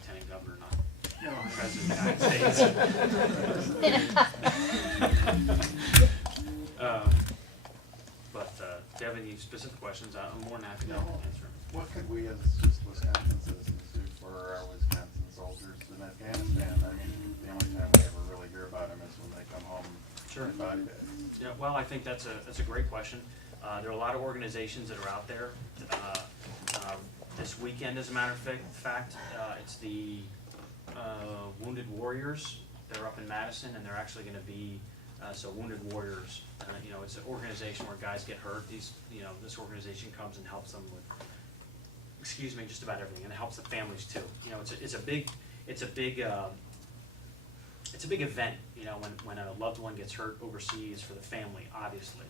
lieutenant governor, not president of the United States. But if you have any specific questions, I'm more than happy to answer them. What could we as just Wisconsin citizens do for our Wisconsin soldiers in Afghanistan? I mean, the only time we ever really hear about them is when they come home Sure. in body bags. Yeah, well, I think that's a great question. There are a lot of organizations that are out there. This weekend, as a matter of fact, it's the Wounded Warriors. They're up in Madison, and they're actually going to be so Wounded Warriors. You know, it's an organization where guys get hurt. This organization comes and helps them with, just about everything, and it helps the families too. You know, it's a big event, you know, when a loved one gets hurt overseas for the family, obviously.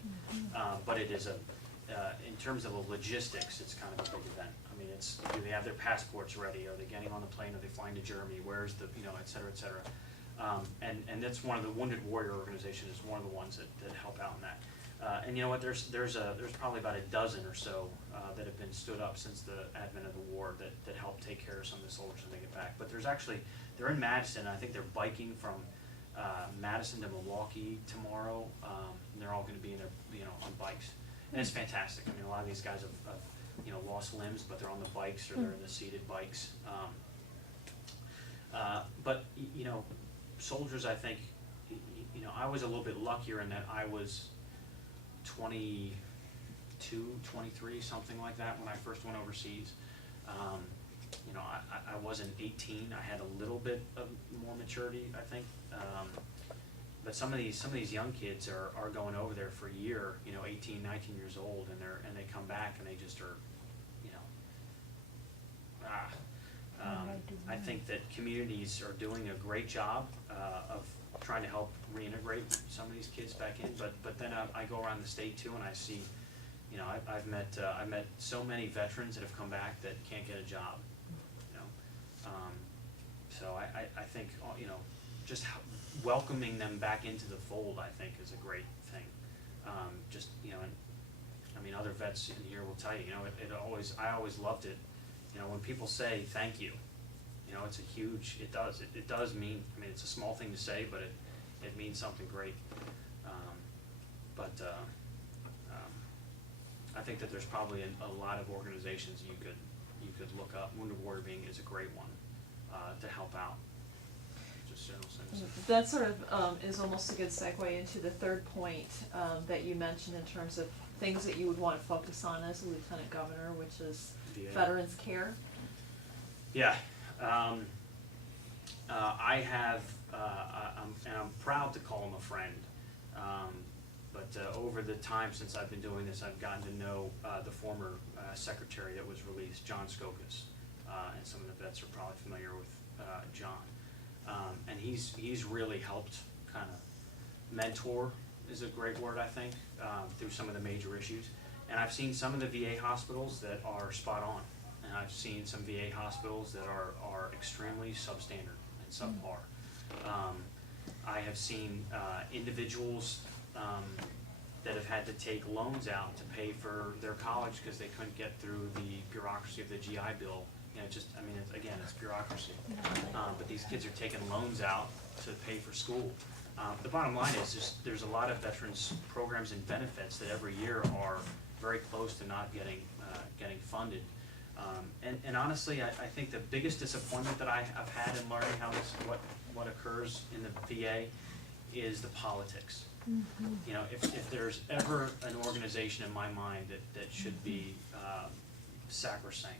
But it is in terms of the logistics, it's kind of a big event. I mean, do they have their passports ready? Are they getting on the plane? Are they flying to Germany? Where's the, et cetera, et cetera. And that's one of the Wounded Warrior organization is one of the ones that help out in that. And you know what? There's probably about a dozen or so that have been stood up since the advent of the war that help take care of some of the soldiers when they get back. But they're in Madison. I think they're biking from Madison to Milwaukee tomorrow. And they're all going to be in their on bikes, and it's fantastic. I mean, a lot of these guys have lost limbs, but they're on the bikes or they're in the seated bikes. But soldiers, I think, I was a little bit luckier in that I was 22, 23, something like that when I first went overseas. I wasn't 18. I had a little bit of more maturity, I think. But some of these young kids are going over there for a year, 18, 19 years old, and they come back and they just are, I think that communities are doing a great job of trying to help reintegrate some of these kids back in. But then I go around the state too, and I see, I've met so many veterans that have come back that can't get a job. So I think just welcoming them back into the fold, I think, is a great thing. And I mean, other vets in here will tell you, I always loved it. When people say thank you, it's a huge. It does mean. I mean, it's a small thing to say, but it means something great. I think that there's probably a lot of organizations you could look up. Wounded Warrior is a great one to help out. Just general sense. That sort of is almost a good segue into the third point that you mentioned in terms of things that you would want to focus on as a lieutenant governor, which is VA. veterans care. Yeah, I have, and I'm proud to call him a friend. But over the time since I've been doing this, I've gotten to know the former secretary that was released, John Skokas, and some of the vets are probably familiar with John. And he's really helped kind of mentor, is a great word, I think, through some of the major issues. And I've seen some of the VA hospitals that are spot on, and I've seen some VA hospitals that are extremely substandard and subpar. I have seen individuals that have had to take loans out to pay for their college because they couldn't get through the bureaucracy of the GI Bill. It's bureaucracy. But these kids are taking loans out to pay for school. The bottom line is just there's a lot of veterans programs and benefits that every year are very close to not getting funded. And honestly, I think the biggest disappointment that I've had in learning what occurs in the VA is the politics. Mm-hmm. If there's ever an organization in my mind that should be sacrosanct,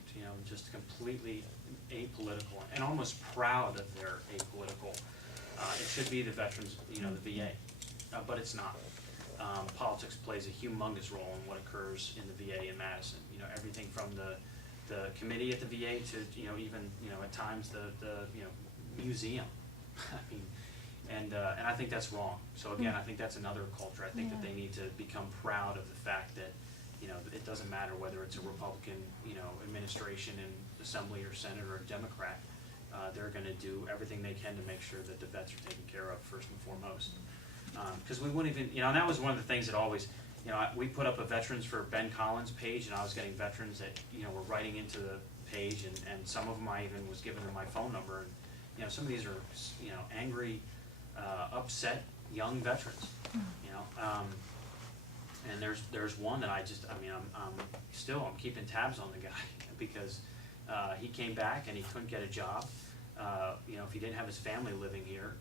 just completely apolitical and almost proud of their apolitical, it should be the veterans, the VA, but it's not. Politics plays a humongous role in what occurs in the VA in Madison. Everything from the committee at the VA to even at times the museum. I mean, and I think that's wrong. So again, I think that's another culture. I think that they need to become proud of the fact that it doesn't matter whether it's a Republican administration in Assembly or Senate or a Democrat. They're going to do everything they can to make sure that the vets are taken care of first and foremost. Because we wouldn't even, and that was one of the things that always, we put up a Veterans for Ben Collins page, and I was getting veterans that, were writing into the page, and some of them I even was giving them my phone number, and, you know, some of these are, you know, angry, upset young veterans, you know, and there's one that I mean, I'm keeping tabs on the guy, because, he came back and he couldn't get a job. You know, if he didn't have his family living here,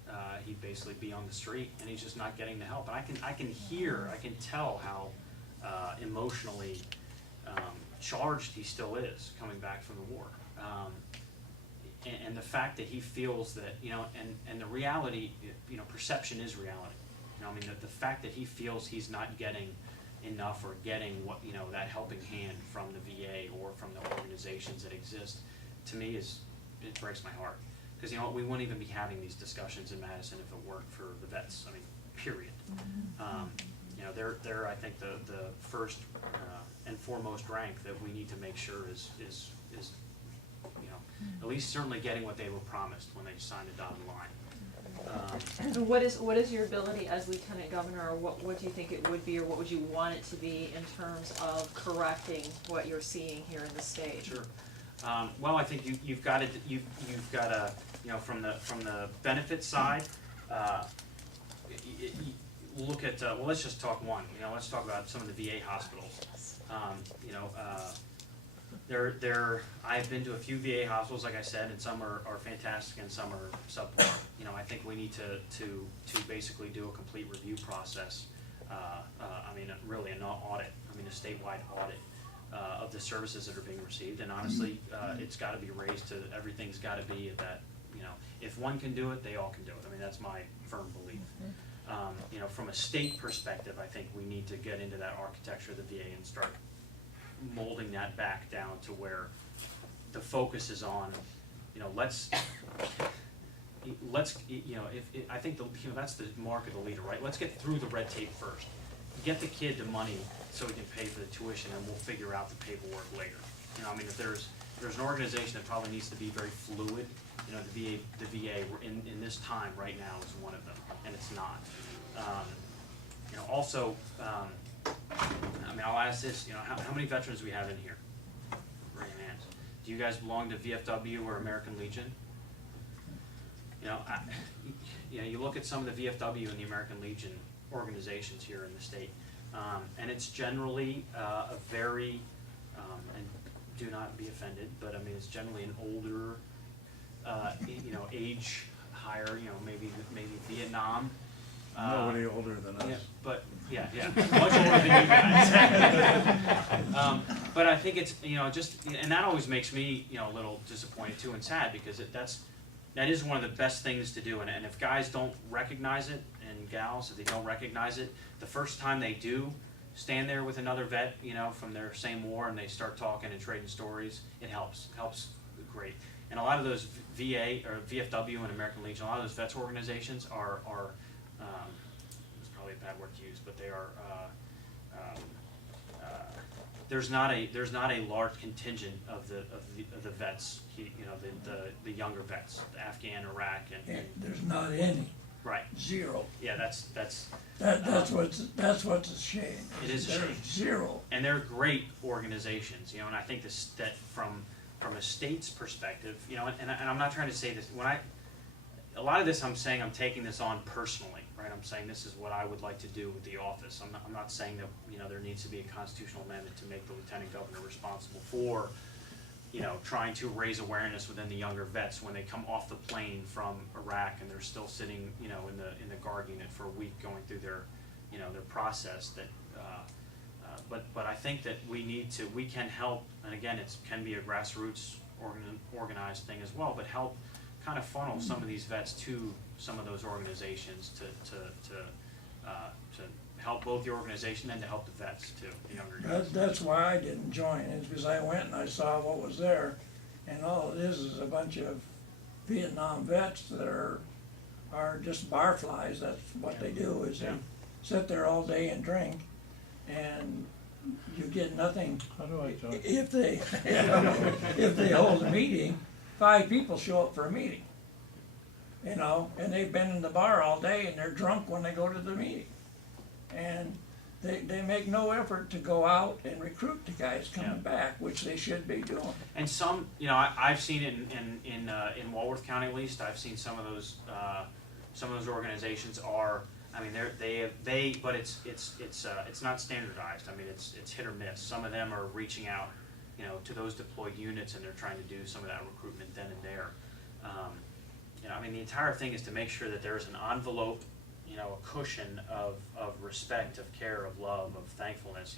he'd basically be on the street, and he's just not getting the help. And I can tell how, emotionally, charged he still is coming back from the war. And the fact that he feels that, you know, and the reality, you know, perception is reality. You know, I mean, the fact that he feels he's not getting enough or getting what, you know, that helping hand from the VA or from the organizations that exist, to me it breaks my heart. Because, you know, we wouldn't even be having these discussions in Madison if it weren't for the vets. I mean, period. You know, they're I think the first and foremost rank that we need to make sure is you know, at least certainly getting what they were promised when they signed the dotted line. And what is your ability as lieutenant governor, or what do you think it would be, or what would you want it to be in terms of correcting what you're seeing here in the state? Sure. Well, I think you've got to, you know, from the benefit side, look at, well, let's just talk one, you know, let's talk about some of the VA hospitals. You know, I've been to a few VA hospitals, like I said, and some are fantastic and some are subpar. You know, I think we need to basically do a complete review process. I mean, really an audit, I mean, a statewide audit of the services that are being received. And honestly, it's gotta be raised to, everything's gotta be at that, you know, if one can do it, they all can do it. I mean, that's my firm belief. You know, from a state perspective, I think we need to get into that architecture of the VA and start molding that back down to where the focus is on, you know, let's, you know, I think you know, that's the mark of the leader, right? Let's get through the red tape first. Get the kid the money so he can pay for the tuition, and we'll figure out the paperwork later. You know, I mean, if there's an organization that probably needs to be very fluid, you know, the VA in this time right now is one of them, and it's not. You know, also, I mean, I'll ask this, you know, how many veterans do we have in here? Raise your hands. Do you guys belong to VFW or American Legion? You know, you know, you look at some of the VFW and the American Legion organizations here in the state, and it's generally a very, and do not be offended, but I mean, it's generally an older, you know, age higher, you know, maybe Vietnam. Nobody older than us. Yeah, but, yeah, much older than you guys. But I think it's, you know, just, and that always makes me, you know, a little disappointed too and sad, because that is one of the best things to do, and if guys don't recognize it, and gals, if they don't recognize it, the first time they do stand there with another vet, you know, from their same war, and they start talking and trading stories, it helps great. And a lot of those VA, or VFW and American Legion, a lot of those vets organizations are it's probably a bad word to use, but they are, there's not a large contingent of the vets, you know, the younger vets, the Afghan, Iraq, and There's not any, right. zero. Yeah, that's That's what's a shame. It is a shame. There's zero. and they're great organizations, you know, and I think that from a state's perspective, you know, and I'm not trying to say this, a lot of this I'm saying I'm taking this on personally, right? I'm saying this is what I would like to do with the office. I'm not saying that, you know, there needs to be a constitutional amendment to make the lieutenant governor responsible for, you know, trying to raise awareness within the younger vets when they come off the plane from Iraq and they're still sitting, you know, in the guard unit for a week going through their, you know, their process. That, but I think that we can help, and again, it can be a grassroots organized thing as well, but help kind of funnel some of these vets to some of those organizations to help both the organization and to help the vets too, the younger guys. That's why I didn't join, is because I went and I saw what was there, and all it is a bunch of Vietnam vets that are just barflies. That's what they do, is Yeah. they sit there all day and drink, and you get nothing. How do I talk? If they hold a meeting, 5 people show up for a meeting. You know, and they've been in the bar all day and they're drunk when they go to the meeting. And they make no effort to go out and recruit the guys Yeah. coming back, which they should be doing. And some, you know, I've seen it in Walworth County at least, I've seen some of those organizations are, I mean, but it's not standardized. I mean, it's hit or miss. Some of them are reaching out, you know, to those deployed units, and they're trying to do some of that recruitment then and there. You know, I mean, the entire thing is to make sure that there's an envelope, you know, a cushion of respect, of care, of love, of thankfulness.